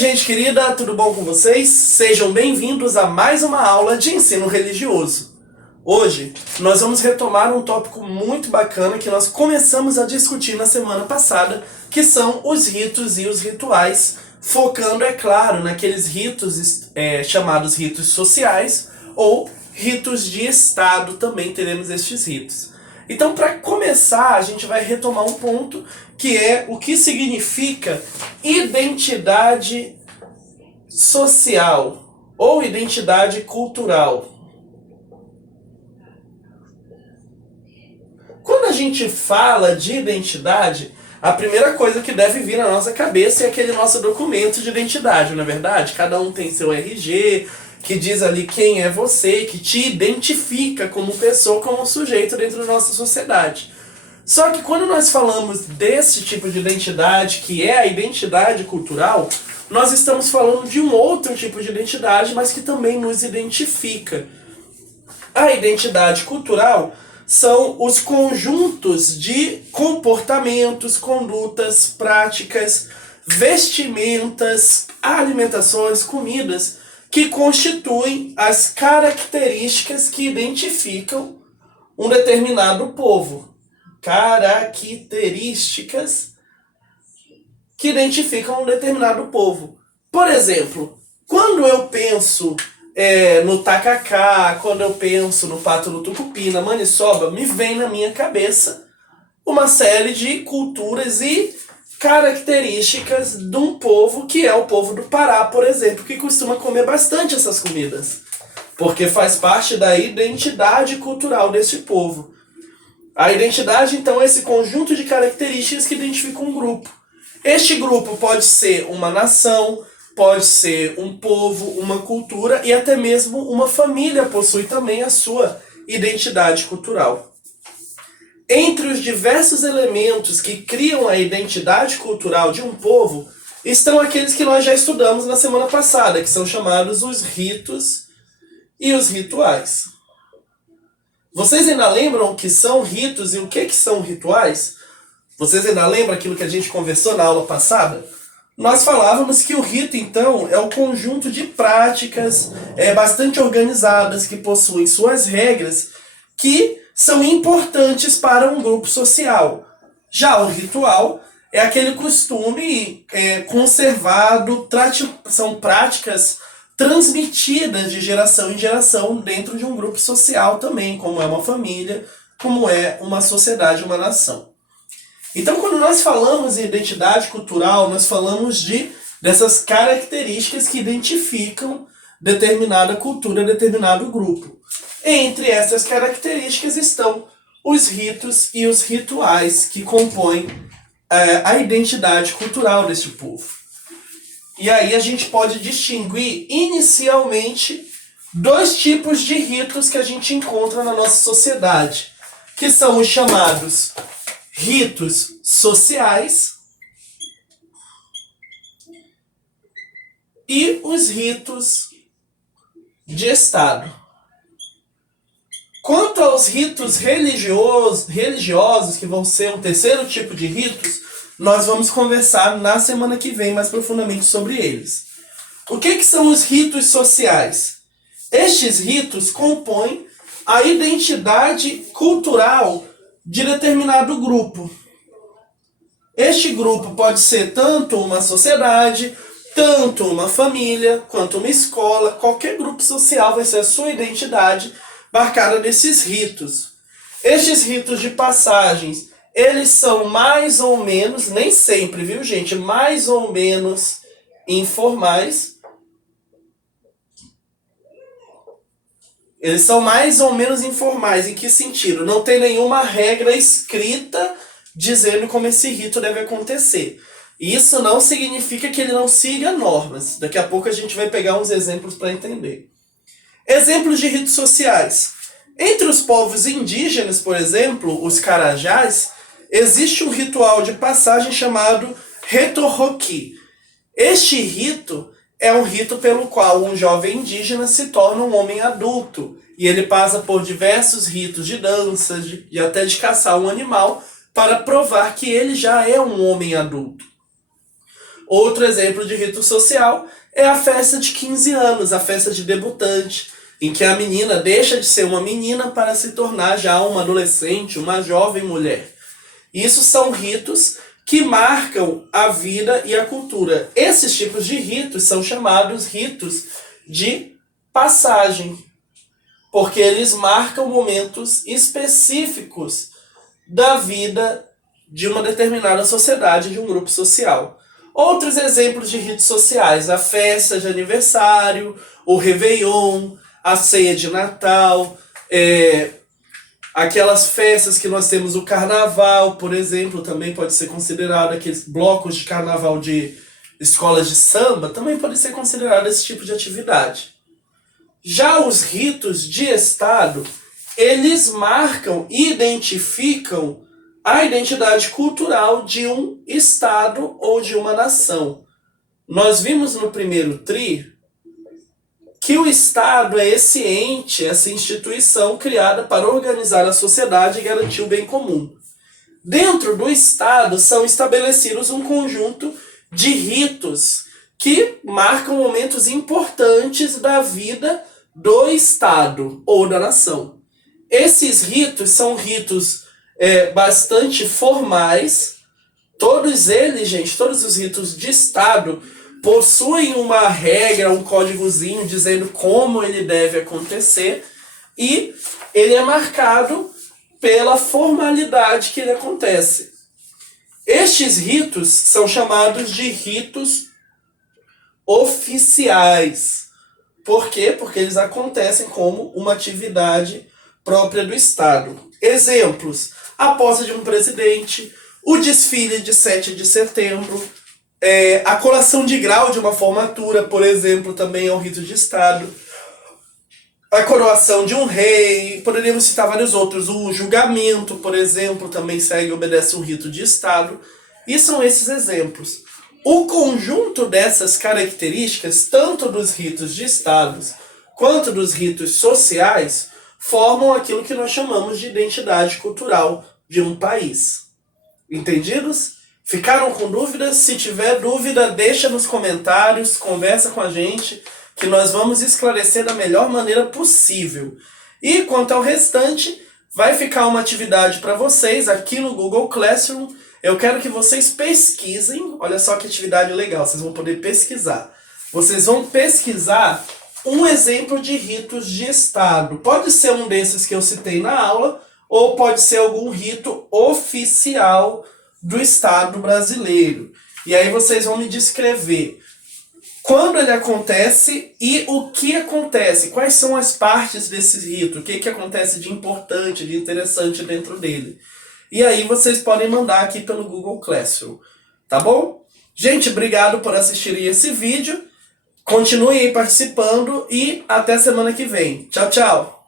gente querida, tudo bom com vocês? Sejam bem-vindos a mais uma aula de ensino religioso. Hoje, nós vamos retomar um tópico muito bacana que nós começamos a discutir na semana passada, que são os ritos e os rituais, focando, é claro, naqueles ritos chamados ritos sociais ou ritos de Estado, também teremos estes ritos. Então, para começar, a gente vai retomar um ponto que é o que significa identidade social ou identidade cultural. Quando a gente fala de identidade, a primeira coisa que deve vir na nossa cabeça é aquele nosso documento de identidade, não é verdade? Cada um tem seu RG, que diz ali quem é você, que te identifica como pessoa, como sujeito dentro da nossa sociedade. Só que quando nós falamos desse tipo de identidade, que é a identidade cultural, nós estamos falando de um outro tipo de identidade, mas que também nos identifica. A identidade cultural são os conjuntos de comportamentos, condutas, práticas, vestimentas, alimentações, comidas, que constituem as características que identificam um determinado povo. Características que identificam um determinado povo. Por exemplo, quando eu penso no tacacá, quando eu penso no pato do tucupi, na maniçoba, me vem na minha cabeça uma série de culturas e características de um povo que é o povo do Pará, por exemplo, que costuma comer bastante essas comidas, porque faz parte da identidade cultural desse povo. A identidade, então, é esse conjunto de características que identifica um grupo. Este grupo pode ser uma nação, pode ser um povo, uma cultura e até mesmo uma família possui também a sua identidade cultural. Entre os diversos elementos que criam a identidade cultural de um povo, estão aqueles que nós já estudamos na semana passada, que são chamados os ritos e os rituais. Vocês ainda lembram o que são ritos e o que são rituais? Vocês ainda lembram aquilo que a gente conversou na aula passada? Nós falávamos que o rito, então, é o conjunto de práticas bastante organizadas, que possuem suas regras, que são importantes para um grupo social. Já o ritual é aquele costume conservado, são práticas transmitidas de geração em geração dentro de um grupo social também, como é uma família, como é uma sociedade, uma nação. Então, quando nós falamos em identidade cultural, nós falamos dessas características que identificam determinada cultura, determinado grupo. Entre essas características estão os ritos e os rituais que compõem a identidade cultural desse povo. E aí a gente pode distinguir inicialmente dois tipos de ritos que a gente encontra na nossa sociedade, que são os chamados ritos sociais e os ritos de Estado. Quanto aos ritos religiosos, que vão ser um terceiro tipo de ritos, nós vamos conversar na semana que vem mais profundamente sobre eles. O que são os ritos sociais? Estes ritos compõem a identidade cultural de determinado grupo. Este grupo pode ser tanto uma sociedade, tanto uma família, quanto uma escola. Qualquer grupo social vai ser a sua identidade marcada nesses ritos. Estes ritos de passagens, eles são mais ou menos, nem sempre, viu gente, mais ou menos informais. Eles são mais ou menos informais. Em que sentido? Não tem nenhuma regra escrita dizendo como esse rito deve acontecer. Isso não significa que ele não siga normas. Daqui a pouco a gente vai pegar uns exemplos para entender. Exemplos de ritos sociais. Entre os povos indígenas, por exemplo, os carajás, existe um ritual de passagem chamado Retorroqui. Este rito é um rito pelo qual um jovem indígena se torna um homem adulto. E ele passa por diversos ritos de dança, e até de caçar um animal, para provar que ele já é um homem adulto. Outro exemplo de rito social é a festa de 15 anos, a festa de debutante, em que a menina deixa de ser uma menina para se tornar já uma adolescente, uma jovem mulher. Isso são ritos que marcam a vida e a cultura. Esses tipos de ritos são chamados ritos de passagem, porque eles marcam momentos específicos da vida de uma determinada sociedade, de um grupo social. Outros exemplos de ritos sociais: a festa de aniversário, o Réveillon, a ceia de Natal, aquelas festas que nós temos, o carnaval, por exemplo, também pode ser considerado, aqueles blocos de carnaval de escolas de samba, também pode ser considerado esse tipo de atividade. Já os ritos de Estado, eles marcam e identificam a identidade cultural de um Estado ou de uma nação. Nós vimos no primeiro TRI que o Estado é esse ente, essa instituição criada para organizar a sociedade e garantir o bem comum. Dentro do Estado são estabelecidos um conjunto de ritos que marcam momentos importantes da vida do Estado ou da nação. Esses ritos são ritos bastante formais. Todos eles, gente, todos os ritos de Estado possuem uma regra, um códigozinho dizendo como ele deve acontecer, e ele é marcado pela formalidade que ele acontece. Estes ritos são chamados de ritos oficiais. Por quê? Porque eles acontecem como uma atividade própria do Estado. Exemplos: a posse de um presidente, o desfile de 7 de setembro, a colação de grau de uma formatura, por exemplo, também é um rito de Estado. A coroação de um rei, poderíamos citar vários outros. O julgamento, por exemplo, também segue e obedece um rito de Estado. E são esses exemplos. O conjunto dessas características, tanto dos ritos de Estados quanto dos ritos sociais, formam aquilo que nós chamamos de identidade cultural de um país. Entendidos? Ficaram com dúvidas? Se tiver dúvida, deixa nos comentários, conversa com a gente, que nós vamos esclarecer da melhor maneira possível. E quanto ao restante, vai ficar uma atividade para vocês aqui no Google Classroom. Eu quero que vocês pesquisem. Olha só que atividade legal, vocês vão poder pesquisar. Vocês vão pesquisar um exemplo de ritos de Estado. Pode ser um desses que eu citei na aula, ou pode ser algum rito oficial do Estado brasileiro. E aí vocês vão me descrever quando ele acontece e o que acontece, quais são as partes desse rito, o que acontece de importante, de interessante dentro dele. E aí vocês podem mandar aqui pelo Google Classroom, tá bom? Gente, obrigado por assistirem esse vídeo, continuem aí participando e até semana que vem. Tchau, tchau!